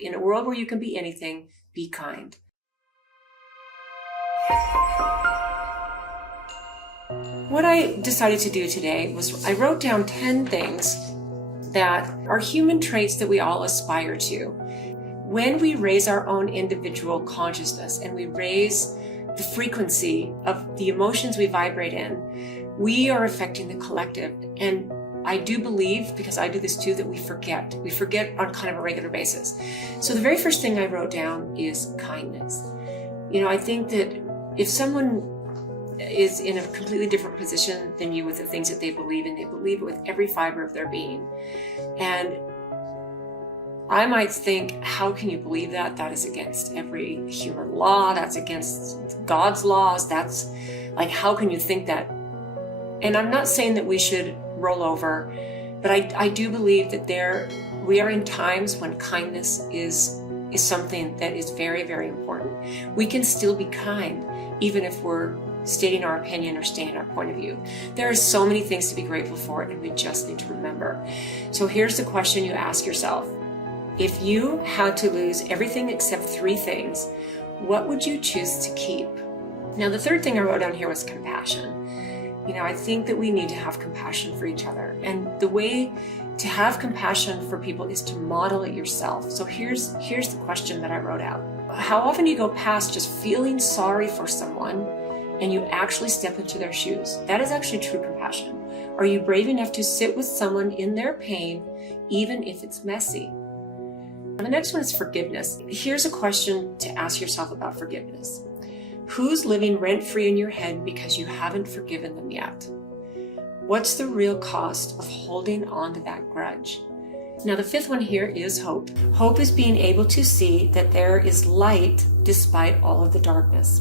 In a world where you can be anything, be kind. What I decided to do today was I wrote down 10 things that are human traits that we all aspire to. When we raise our own individual consciousness and we raise the frequency of the emotions we vibrate in, we are affecting the collective. And I do believe, because I do this too, that we forget. We forget on kind of a regular basis. So the very first thing I wrote down is kindness. I think that if someone is in a completely different position than you with the things that they believe in, they believe it with every fiber of their being. And I might think, how can you believe that? That is against every human law. That's against God's laws. That's like, how can you think that? And I'm not saying that we should roll over, but I do believe that we are in times when kindness is something that is very, very important. We can still be kind, even if we're stating our opinion or stating our point of view. There are so many things to be grateful for, and we just need to remember. So here's the question you ask yourself. If you had to lose everything except 3 things, what would you choose to keep? Now, the third thing I wrote down here was compassion. I think that we need to have compassion for each other. And the way to have compassion for people is to model it yourself. So here's the question that I wrote out. How often do you go past just feeling sorry for someone and you actually step into their shoes? That is actually true compassion. Are you brave enough to sit with someone in their pain, even if it's messy? The next one is forgiveness. Here's a question to ask yourself about forgiveness. Who's living rent-free in your head because you haven't forgiven them yet? What's the real cost of holding on to that grudge? Now, the 5th one here is hope. Hope is being able to see that there is light despite all of the darkness.